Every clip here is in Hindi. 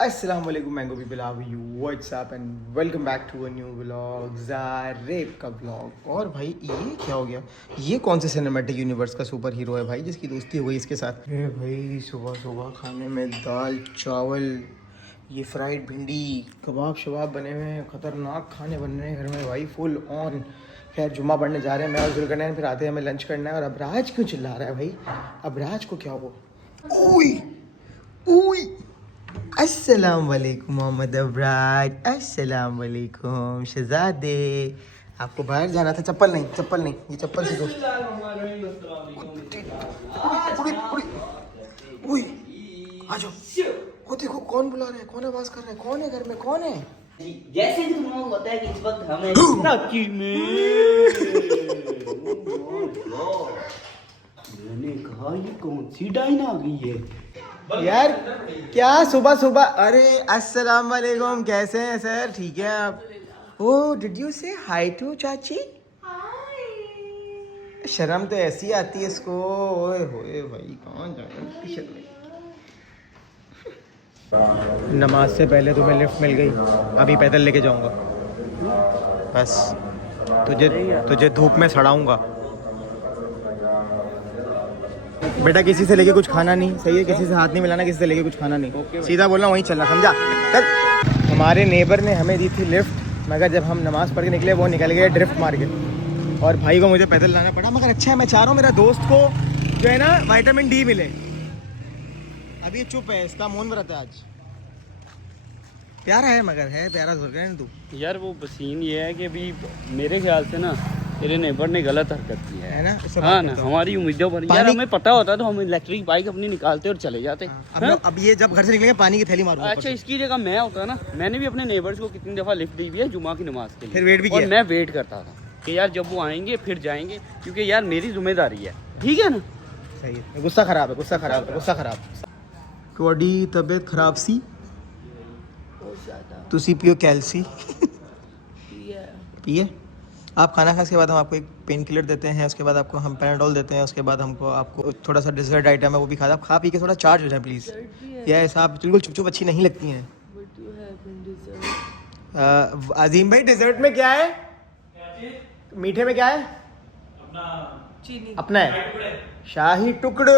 अस्सलाम वालेकुम mango people, how are you, what's up and welcome back to a new vlog, Zareb का व्लॉग। और भाई ये क्या हो गया? ये कौन से सिनेमैटिक यूनिवर्स का सुपर हीरो है भाई जिसकी दोस्ती हो गई इसके साथ? अरे भाई सुबह सुबह खाने में दाल चावल, ये फ्राइड भिंडी, कबाब शबाब बने हुए हैं, ख़तरनाक खाने बन रहे हैं घर में भाई, फुल ऑन। खैर जुम्मा पढ़ने जा रहे हैं मैं और जुल्करनैन, फिर आते हैं हमें लंच करना है। और अबराज क्यों चिल्ला रहा है भाई? अबराज को क्या हुआ? ओई ओई, अस्सलाम वालेकुम मोहम्मद अबराज, अस्सलाम वालेकुम शहजादे। आपको बाहर जाना था? चप्पल नहीं, ये चप्पल से दो। उई, आ जाओ। वो देखो कौन बुला रहा है, कौन आवाज कर रहा है, कौन है घर में, कौन है? जैसे कि तुम्हें होता है कि इस वक्त हमें नाची में मैंने कहा ये कौन सी डाइन आ गई है यार क्या सुबह सुबह? अरे अस्सलाम वालेकुम, कैसे हैं सर? ठीक है आप? ओ डिड यू से हाय टू चाची? शर्म तो ऐसी आती है इसको। ओए होए भाई, कौन जाएगा शर्म। नमाज से पहले तुम्हें लिफ्ट मिल गई, अभी पैदल लेके जाऊंगा। बस तुझे धूप में सड़ाऊंगा। बेटा किसी से लेके कुछ खाना नहीं, सही है? किसी से हाथ नहीं मिलाना, किसी से लेके कुछ खाना नहीं, सीधा बोलना, वहीं चलना, समझा? चल। हमारे नेबर ने हमें दी थी लिफ्ट, मगर जब हम नमाज़ पढ़ के निकले वो निकल गए ड्रिफ्ट मार के, और भाई को मुझे पैदल लाना पड़ा। मगर अच्छा है, मैं चाह रहा हूँ मेरा दोस्त को जो है ना विटामिन डी मिले। अभी चुप है, इसका मौन व्रत है आज। प्यारा है, मगर है प्यारा जरूर है तू यार। वो सीन ये है कि अभी मेरे ख्याल से ना तेरे नेबर ने गलत हरकत की है ना? हाँ ना, हमारी उम्मीदों पर यार हमें पता होता तो हम इलेक्ट्रिक बाइक अपनी निकालते और चले जाते। अब ये जब घर से निकलेंगे पानी की थैली मारूंगा। अच्छा, इसकी जगह मैं होता ना, मैंने भी अपने नेबर्स को कितनी दफा लिफ्ट दी हुई है जुमा की नमाज के लिए, फिर वेट भी और किया। मैं वेट करता था कि यार जब वो आएंगे फिर जाएंगे, क्योंकि यार मेरी जिम्मेदारी है, ठीक है ना? सही है। गुस्सा खराब। थोड़ी तबीयत खराब सी, तुसी पियो कैल्सी पिए। आप खाना खा, उसके बाद हम आपको एक पेन किलर देते हैं, उसके बाद आपको हम पैराडोल देते हैं, उसके बाद आपको थोड़ा सा डिजर्ट आइटम है वो भी खा। आप खा पी के थोड़ा चार्ज हो जाए प्लीज़। यस, आप बिल्कुल चुप चुप अच्छी नहीं लगती हैं। अजीम भाई डिजर्ट में क्या है? मीठे में क्या है? अपना है शाही टुकड़े।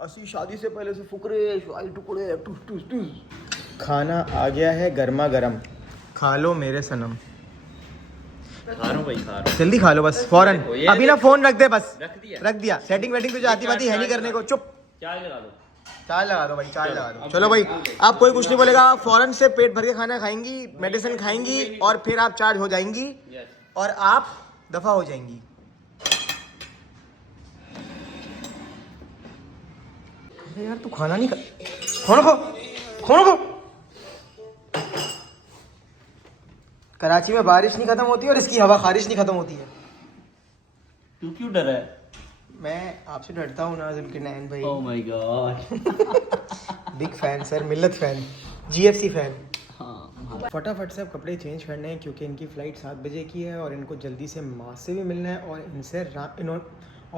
असी शादी से पहले से फुकरे शाही टुकड़े टूस टूस टूस। खाना आ गया है गर्मा गर्म, खा लो मेरे सनम। खा रहा हूं भाई, खा रहा हूं। जल्दी खा लो बस फौरन। अभी ना फोन रख दे, बस रख दिया। सेटिंग वेटिंग तुझे आती बाती है नहीं करने को। चुप। चाय लगा दो। चाय लगा दो भाई, चाय लगा दो। चलो भाई, आप कोई कुछ नहीं बोलेगा, फौरन से पेट भर के खाना खाएंगी, मेडिसिन खाएंगी, और फिर आप चार्ज हो जाएंगी और आप दफा हो जाएंगी। अरे यार तू खाना नहीं खा, खाना खो। कराची में बारिश नहीं खत्म होती और इसकी हवा खारिश नहीं खत्म होती है। तू क्यों डरा है? मैं आपसे डरता हूँ ना जुल्करनैन भाई। Oh my God. Big fan sir, Millat fan, GFC fan. हाँ, फटाफट से अब कपड़े चेंज करने हैं क्योंकि इनकी फ़्लाइट 7 बजे की है और इनको जल्दी से माँ से भी मिलना है और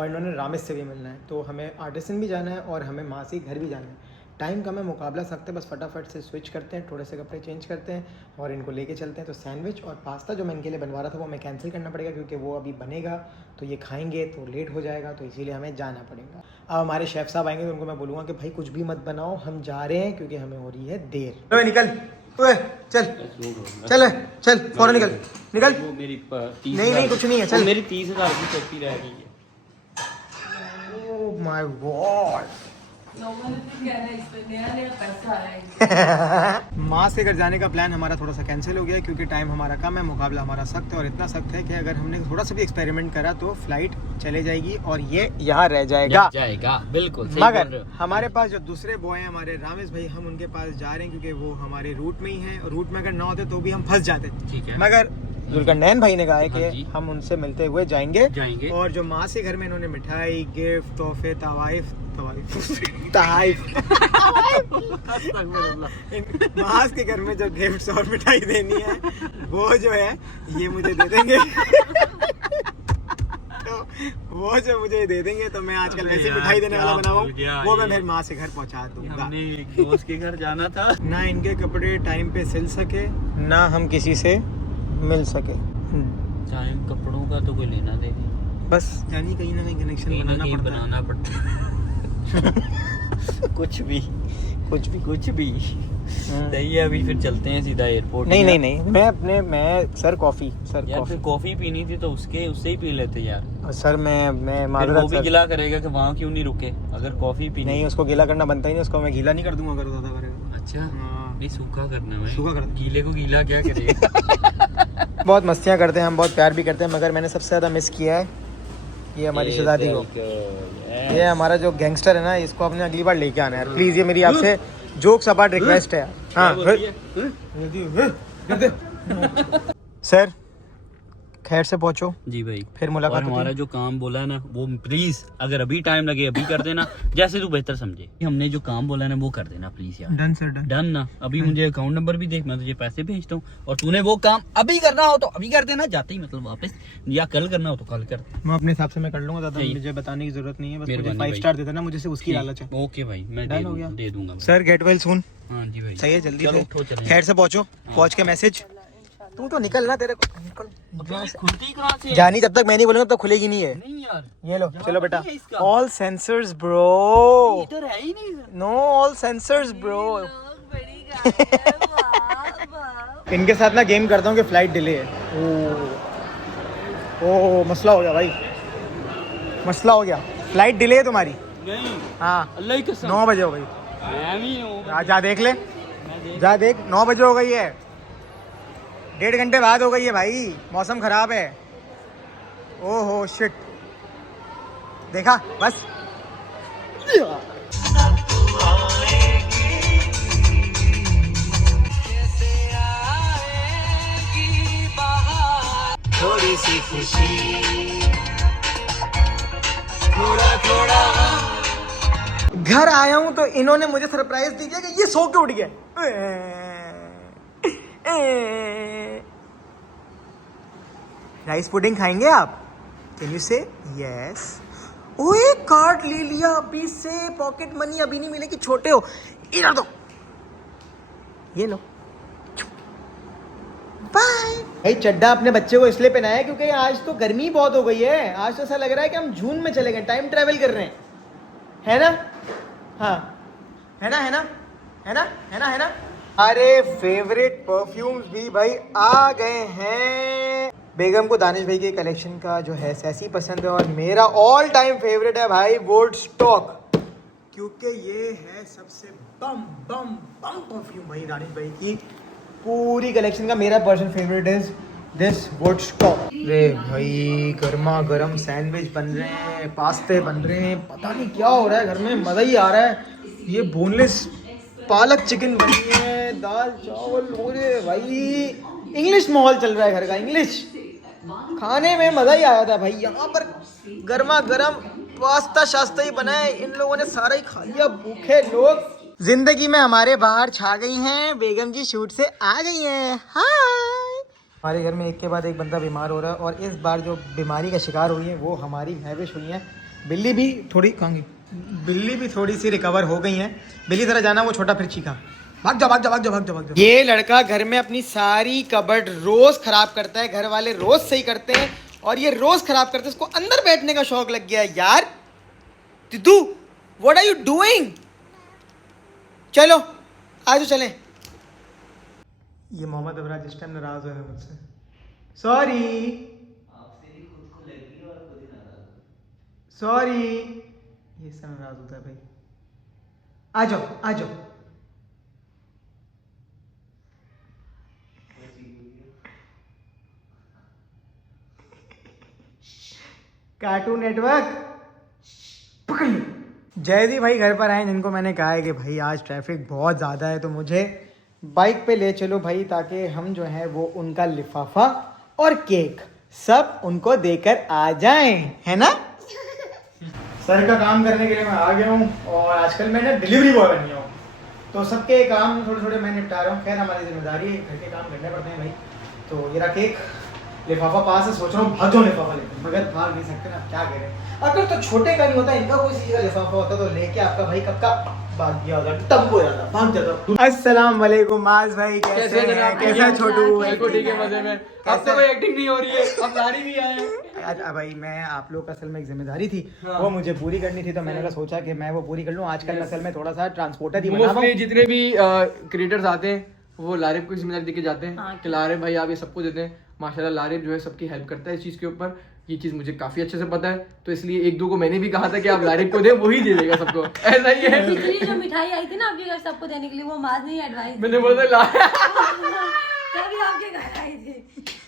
इन्होंने रामेश से भी मिलना है। तो हमें आर्टिसन भी जाना है और हमें माँ से घर भी जाना है। टाइम कम है, मुकाबला सख्त है, बस फटाफट से स्विच करते हैं, थोड़े से कपड़े चेंज करते हैं और इनको लेके चलते हैं। तो सैंडविच और पास्ता जो मैं इनके लिए बनवा रहा था वो हमें कैंसिल करना पड़ेगा क्योंकि वो अभी बनेगा तो ये खाएंगे तो लेट हो जाएगा, तो इसीलिए हमें जाना पड़ेगा। अब हमारे शेफ़ साहब आएंगे तो उनको मैं बोलूँगा कि भाई कुछ भी मत बनाओ, हम जा रहे हैं क्योंकि हमें हो रही है देर। निकल चल फौरन निकल। वो मेरी नहीं कुछ नहीं है, चल। मेरी 30,000 की चौकी रह गई है। Oh my God. माँ से घर जाने का प्लान हमारा थोड़ा सा कैंसिल हो गया है क्योंकि टाइम हमारा कम है, मुकाबला हमारा सख्त है और इतना सख्त है कि अगर हमने थोड़ा सा भी एक्सपेरिमेंट करा तो फ्लाइट चले जाएगी और ये यहाँ रह जाएगा। बिल्कुल सही। मगर हमारे पास जो दूसरे बॉय हैं हमारे रामेश भाई, हम उनके पास जा रहे हैं क्योंकि वो हमारे रूट में ही हैं। रूट में अगर ना होते तो भी हम फंस जाते, ठीक है। मगर जुल्करनैन भाई ने कहा है हाँ कि हम उनसे मिलते हुए जाएंगे। और जो माँ से घर में इन्होंने मिठाई, गिफ्ट, तोहफे, तवाइफ माँ के घर में जो गिफ्ट्स और मिठाई देनी है वो जो है ये मुझे दे देंगे। तो वो जो मुझे दे देंगे तो मैं आजकल वैसे मिठाई देने वाला बना हूँ, वो मैं फिर माँ से घर पहुँचा दूंगा। हमने एक दोस्त के घर जाना था, ना इनके कपड़े टाइम पे सिल सके, ना हम किसी से मिल सके। चाहे कपड़ों का तो कोई लेना देना, बस यानी कहीं ना कहीं कनेक्शन बनाना पड़ता है। कुछ भी नहीं है। अभी फिर चलते हैं सीधा एयरपोर्ट। नहीं मैं सर कॉफी यार फिर कॉफी पीनी थी तो उससे ही पी लेते यार। सर मैं फिर वो भी गिला करेगा कि वहाँ क्यों नहीं रुके, अगर कॉफी पीनी। नहीं, उसको गीला करना बनता ही नहीं, उसको मैं गीला नहीं कर दूंगा अगर ज्यादा करेगा। अच्छा नहीं, सूखा करना है। सूखा करना, गीले को गीला क्या करेगा। बहुत मस्तियाँ करते हैं हम, बहुत प्यार भी करते हैं, मगर मैंने सबसे ज्यादा मिस किया है ये हमारी शहजादी को। ये हमारा जो गैंगस्टर है ना, इसको अपने अगली बार लेके आना है प्लीज। ये मेरी आपसे जोक्स अपार्ट रिक्वेस्ट है। हाँ सर, खैर से पहुंचो जी भाई। फिर मुलाकात। हमारा जो काम बोला है ना, वो प्लीज अगर अभी टाइम लगे अभी कर देना, जैसे तू बेहतर समझे। हमने जो काम बोला है ना वो कर देना प्लीज यार। डन सर, डन ना। अभी मुझे अकाउंट नंबर भी देख, मैं तुझे पैसे भेजता हूँ, और तूने वो काम अभी करना हो तो अभी कर देना, जाते ही मतलब वापस, या कल करना हो तो कल कर। मैं अपने हिसाब से मैं कर लूंगा, ज्यादा मुझे बताने की जरूरत नहीं है, बस मुझे 5 स्टार दे देना, मुझे से उसकी लालच है। ओके भाई, मैं दे दूंगा सर। Get well soon. हाँ जी भाई, सही है, जल्दी से खैर से पहुंचो। पहुंच के मैसेज, तू तो निकल ना, तेरे को निकल खुलती कहाँ से जानी, जब तक मैं नहीं बोलूंगा तब तक खुलेगी नहीं है। नहीं यार, ये लो, चलो बेटा। ऑल सेंसर्स ब्रो, इधर है ही नहीं। Know all sensors bro. इनके साथ ना गेम करता हूँ कि फ्लाइट डिले है। ओ मसला हो गया भाई, मसला हो गया, फ्लाइट डिले है तुम्हारी। नहीं, हाँ अल्लाह की कसम 9 बजे हो गई। मैं भी हूँ, जा देख ले, जा देख, 9 बजे हो गई है, 1.5 घंटे बाद हो गई है भाई, मौसम खराब है। ओहो शिट, देखा बस। थोड़ी सी खुशी, थोड़ा घर आया हूँ तो इन्होंने मुझे सरप्राइज दी कि ये सो के उठ गया। राइस पुडिंग खाएंगे आप? कैन यू से यस? ओए कार्ड ले लिया अभी से, पॉकेट मनी अभी नहीं मिलेगी, छोटे हो। इधर दो, ये लो, बाय। भाई चड्डा अपने बच्चे को इसलिए पहनाया क्योंकि आज तो गर्मी बहुत हो गई है। आज तो ऐसा लग रहा है कि हम जून में चले गए, टाइम ट्रेवल कर रहे हैं, है ना? हाँ है ना, है ना, है ना, है ना, है ना। अरे फेवरेट परफ्यूम्स भी भाई आ गए हैं। बेगम को दानिश भाई के कलेक्शन का जो है सैसी पसंद है, और मेरा ऑल टाइम फेवरेट है भाई वुडस्टॉक, क्योंकि ये है सबसे बम बम बम परफ्यूम भाई दानिश भाई की पूरी कलेक्शन का। मेरा personal favourite is this Woodstock. अरे भाई गर्मा गर्म सैंडविच बन रहे हैं, पास्ते बन रहे हैं, पता नहीं क्या हो रहा है घर में, मज़ा ही आ रहा है। ये बोनलेस पालक चिकन बनी है, दाल चावल हो रहे भाई, इंग्लिश माहौल चल रहा है घर का, इंग्लिश खाने में मज़ा ही आया था भाई। यहाँ पर गर्मा गर्म पास्ता शास्ता ही बना है, इन लोगों ने सारा ही खा लिया, भूखे लोग। जिंदगी में हमारे बाहर छा गई हैं, बेगम जी शूट से आ गई हैं। हाय। हमारे घर में एक के बाद एक बंदा बीमार हो रहा है, और इस बार जो बीमारी का शिकार हुई है वो हमारी हैविश हुई है। बिल्ली भी थोड़ी खाऊंगी, बिल्ली भी थोड़ी सी रिकवर हो गई है। बिल्ली तरह जाना, वो छोटा फिर चीखा, भाग जा भाग जा भाग जा भाग जा भाग जा। ये लड़का घर में अपनी सारी कबर्ड रोज खराब करता है, घर वाले रोज सही करते हैं और ये रोज खराब करते हैं। इसको अंदर बैठने का शौक लग गया है यार। तितू व्हाट आर यू डूइंग? चलो आज चलें। ये मोहम्मद अबराज इस टाइम नाराज हुए मुझसे, सॉरी सॉरी, ये सब नाराज होता है भाई। आ जाओ आ जाओ। कार्टून नेटवर्क पकड़ लो। जयदी भाई घर पर आए, जिनको मैंने कहा है कि भाई आज ट्रैफिक बहुत ज़्यादा है तो मुझे बाइक पे ले चलो भाई, ताकि हम जो है वो उनका लिफाफा और केक सब उनको देकर आ जाएं, है ना? सर का काम करने के लिए मैं आ गया हूँ, और आजकल मैंने डिलीवरी बॉय बन गया हूँ, तो सबके काम थोड़े थोड़े मैं निपटा रहा हूँ। खैर हमारी जिम्मेदारी है, घर के काम करने पड़ते हैं भाई। तो ये रहा केक, लिफाफा पास है, सोच रहा हूँ भाग जाओ लिफाफा लेकर, मगर भाग नहीं सकते ना, क्या कह रहे हैं। अगर तो छोटे का नहीं होता, इनका कोई चीज का लिफाफा होता तो लेके आपका भाई कब का भाग गया होता, तब हो जाता, भाग जाता। अस्सलाम वालेकुम माज भाई, कैसे हैं? कैसा छोटू? ठीक है, मजे में। अब तो कोई एक्टिंग नहीं हो रही है, अब लारी भी आए हैं। अच्छा भाई, मैं आप लोग असल में एक जिम्मेदारी थी, हाँ। वो मुझे पूरी करनी थी, तो मैंने कहा सोचा कि मैं वो पूरी कर लूँ। आजकल असल में थोड़ा सा ट्रांसपोर्टर ही बना रहा मोस्टली हूँ। जितने भी क्रिएटर्स आते हैं वो लारिब को जिम्मेदारी देके जाते हैं हाँ। कि लारिब भाई आप ये सबको देते हैं। माशाल्लाह लारिब जो है सबकी हेल्प करता है इस चीज़ के ऊपर, ये चीज़ मुझे काफ़ी अच्छे से पता है। तो इसलिए एक दो को मैंने भी कहा था कि आप लारिब को दें, वही दे देगा सबको, ऐसा ही है। पिछली जो मिठाई आई थी ना आपके घर सबको देने के लिए, वो माज नहीं एडवाइस मैंने बोला था तभी आपके घर आई थी,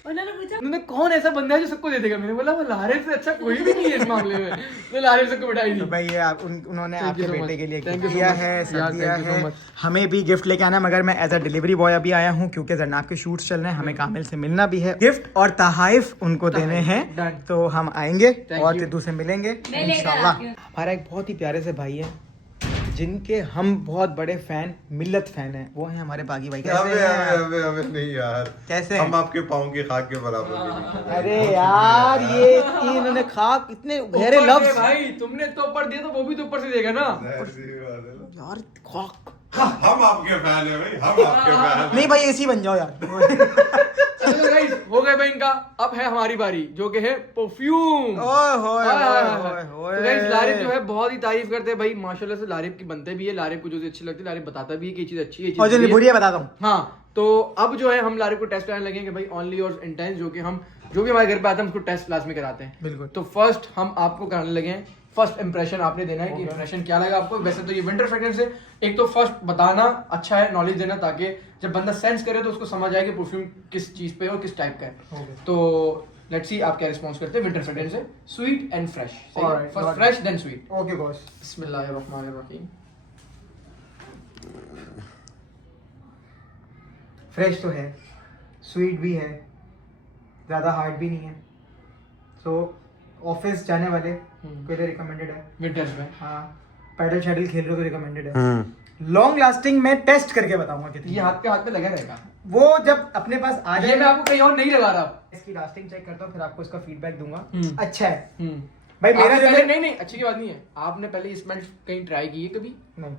उन्होंने पूछा उन्होंने कौन ऐसा बंदा है जो सबको दे देगा, मैंने बोला वो लारिब से अच्छा कोई भी नहीं है इस मामले में, तो लारिब सबको मिठाई तो दी। भाई ये उन्होंने Thank आपके you so बेटे much. के लिए Thank you so किया much. है, सब Yeah, दिया thank you so है। much. हमें भी गिफ्ट लेके आना, मगर मैं एज अ डिलीवरी बॉय अभी आया हूँ क्योंकि जरनाब के शूट्स चल रहे हैं, हमें कामिल से मिलना भी है। गिफ्ट और तहाइफ उनको देने हैं, Done. तो हम आएंगे Thank और you. तिद्दू से मिलेंगे मैं लेकर इंशाल्लाह। आती हूँ। हमारा एक बहुत ही प्यारे से भाई है जिनके हम बहुत बड़े फैन, मिल्लत फैन हैं, वो हैं हमारे बागी भाई। कैसे हैं? हमें नहीं यार, कैसे हम हैं? आपके पाँव के खाक के बराबर भी नहीं। अरे यार ये इन्होंने खाक इतने गहरे ऊपर दे लफ्ज भाई, तुमने तो ऊपर दिया तो वो भी तो ऊपर से देगा ना। ऐसी बात है ना। यार खाक। हम आपके फैन है भाई, हम आपके फैन हैं। नहीं भाई ऐसी बन जाओ यार। चलो गाइस, हो गए भाई इनका, अब है हमारी बारी जो कि है परफ्यूम। ओए होए होए होए। तो गाइस लारिब जो है बहुत ही तारीफ करते हैं भाई, माशाल्लाह से लारिब की बनते भी है, लारिब को जो चीज़ अच्छी लगती है लारिब बताता भी है कि ये चीज़ अच्छी है, ये चीज़ और जो बुरी है। बुरी है बताता हूँ। हाँ, तो अब जो है हम लारिब को टेस्ट कराने लगे कि भाई ओनली और इंटेंस, जो कि हम जो भी हमारे घर पे आता है हम उसको टेस्ट लाजमी कराते हैं। बिल्कुल। तो फर्स्ट हम आपको कराने लगे हैं, फर्स्ट इंप्रेशन आपने देना है कि इंप्रेशन क्या लगा आपको। वैसे तो ये विंटर फ्रेग्रेंस है, एक तो फर्स्ट बताना अच्छा है, नॉलेज देना, ताकि जब बंदा सेंस करे तो उसको समझ आए कि परफ्यूम किस चीज पे है और किस टाइप का है। तो लेट्स सी आप क्या रिस्पॉन्स करते हैं विंटर फ्रेग्रेंस से। Sweet and fresh, Alright, first got it. Fresh then sweet. Okay boss. बिस्मिल्लाहिर्रहमानिर्रहीम। फ्रेश तो है, स्वीट भी है, ज़्यादा हार्ड भी नहीं है, सो ऑफिस जाने वाले के लिए रिकमेंडेड है। विंटर्स में हाँ, पैडल शैडल खेल रहे हो तो रिकमेंडेड है। लॉन्ग लास्टिंग मैं टेस्ट करके बताऊंगा कितनी ये हाथ पे लगा रहेगा। वो जब अपने पास आ ये जाए मैं आपको कहीं और नहीं लगा रहा। इसकी लास्टिंग चेक करता हूँ, फिर आपको इसका फीडबैक दूंगा। हम्म। अच्छा है हम्म। भाई, मेरा आपने जो पहले है नहीं नहीं अच्छी की बात नहीं है, आपने पहले स्मेल कहीं ट्राई की है कभी? नहीं,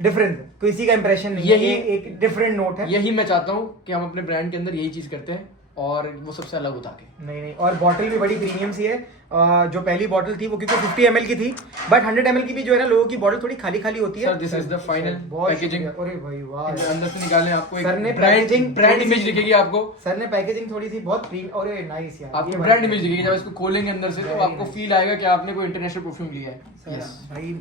डिफरेंट है, किसी का इंप्रेशन नहीं है, यही- ये एक डिफरेंट नोट है। यही मैं चाहता हूँ कि हम अपने ब्रांड के अंदर यही चीज करते हैं और वो सबसे अलग होता है। नहीं नहीं, और बॉटल भी बड़ी प्रीमियम सी है। जो पहली बॉटल थी वो क्योंकि 50 ml की थी, बट 100 ml की भी जो है ना, लोगों की बॉटल थोड़ी खाली खाली होती है। Sir this is the final बहुत पैकेजिंग। शुक्रिया। अरे भाई वाह, अंदर से निकालें आपको सर ने एक ब्रांड packaging ब्रांड थोड़ी इमेज सी- दिखेगी आपको। सर ने पैकेजिंग थोड़ी सी बहुत प्रीमियम, अरे नाइस यार। आपको ये ब्रांड बात इमेज है। दिखेगी जब इसको खोलेंगे अंदर से, तो Very आपको nice. फील आएगा कि आपने कोई इंटरनेशनल परफ्यूम लिया है। सर, भाई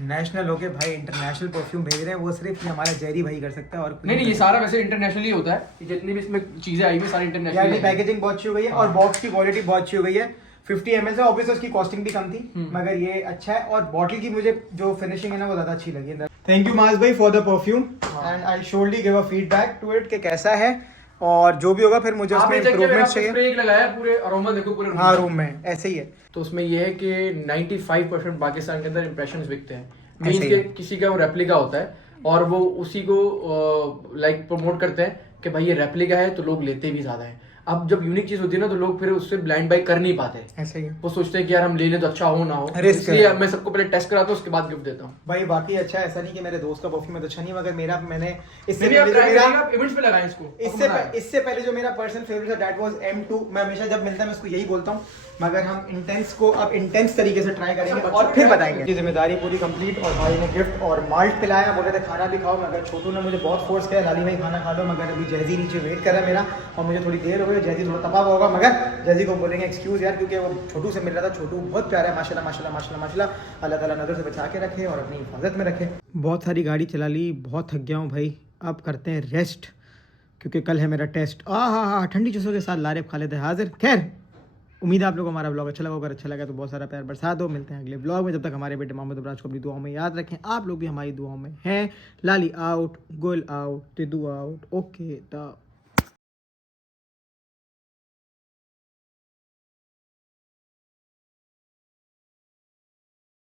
नेशनल होके भाई इंटरनेशनल परफ्यूम भेज रहे हैं, वो सिर्फ ये हमारा जेरी भाई कर सकता है। और नहीं नहीं, ये सारा वैसे इंटरनेशनली होता है, ये जितनी भी इसमें चीजें आई हुई सारी यार इंटरनेशनल। ये पैकेजिंग बहुत अच्छी हो गई है, और बॉक्स की क्वालिटी बहुत अच्छी हो गई है। 50 ml से ऑब्वियसली उसकी कॉस्टिंग भी कम थी, मगर ये अच्छा है, और बॉटल की मुझे जो फिनिशिंग है ना वो ज्यादा अच्छी लगी है। थैंक यू माज भाई for the perfume, and I surely give a feedback to it कि कैसा है, और जो भी होगा फिर मुझे उसमें आपने चेक किया, इंप्रूवमेंट स्प्रे चाहिए। एक लगाया पूरे अरोमा देखो पूरे हाँ, रूम में ऐसे ही है। तो उसमें ये है कि 95% पाकिस्तान के अंदर इंप्रेशंस बिकते हैं। ऐसे मींस ही के है। किसी का वो रेप्लिका होता है और वो उसी को लाइक प्रमोट करते हैं कि भाई ये रेप्लिका है, तो लोग लेते भी ज्यादा हैं। अब जब यूनिक चीज होती है ना, तो लोग फिर उससे ब्लाइंड बाई कर नहीं पाते, ऐसे ही है वो सोचते हैं कि यार हम ले लें तो अच्छा हो ना हो। Risk इसलिए है। मैं सबको पहले टेस्ट कराता हूँ, उसके बाद गिफ्ट देता हूँ। भाई। बाकी अच्छा है, ऐसा नहीं कि मेरे दोस्त का परफ्यूम है तो अच्छा नहीं, मगर मेरा मैंने इससे नहीं, आप पहले जो try मेरा करिएगा, आप इवेंट्स पे लगाएं इसको। इससे पहले जो मेरा पर्सनल फेवरेट था दैट वाज M2। मैं हमेशा जब मिलता है मैं उसको यही बोलता हूँ, मगर हम इंटेंस को अब इंटेंस तरीके से ट्राई करेंगे अच्छा, और फिर बच्चों बताएंगे। ये जिम्मेदारी पूरी कंप्लीट, और भाई ने गिफ्ट और माल्ट पिलाया, बोले थे खाना भी खाओ, मगर छोटू ने मुझे बहुत फोर्स किया, लाली भाई खाना खा लो, मगर अभी जैजी नीचे वेट कर रहा है मेरा, और मुझे थोड़ी देर हो गई, जैजी थोड़ा तपा हुआ होगा, मगर जैजी को बोलेंगे एक्सक्यूज यार, क्योंकि वो छोटू से मिल रहा था। छोटू बहुत प्यारा है, माशाल्लाह माशाल्लाह माशाल्लाह माशाल्लाह। अल्लाह ताला नजर से बचा के रखे और अपनी हिफाजत में रखे। बहुत सारी गाड़ी चला ली, बहुत थक गया हूँ भाई, अब करते हैं रेस्ट, क्योंकि कल है मेरा टेस्ट। हाँ, ठंडी चूसों के साथ लारेब खा लेते हैं हाजिर। खैर, उम्मीद है आप लोगों को हमारा ब्लॉग अच्छा लगा, अगर अच्छा लगा तो बहुत सारा प्यार बरसा दो। मिलते हैं अगले ब्लॉग में, जब तक हमारे बेटे मोहम्मद अबराज को अपनी दुआओं में याद रखें। आप लोग भी हमारी दुआओं में हैं। लाली आउट, गुल आउट, तिदू आउट। Okay the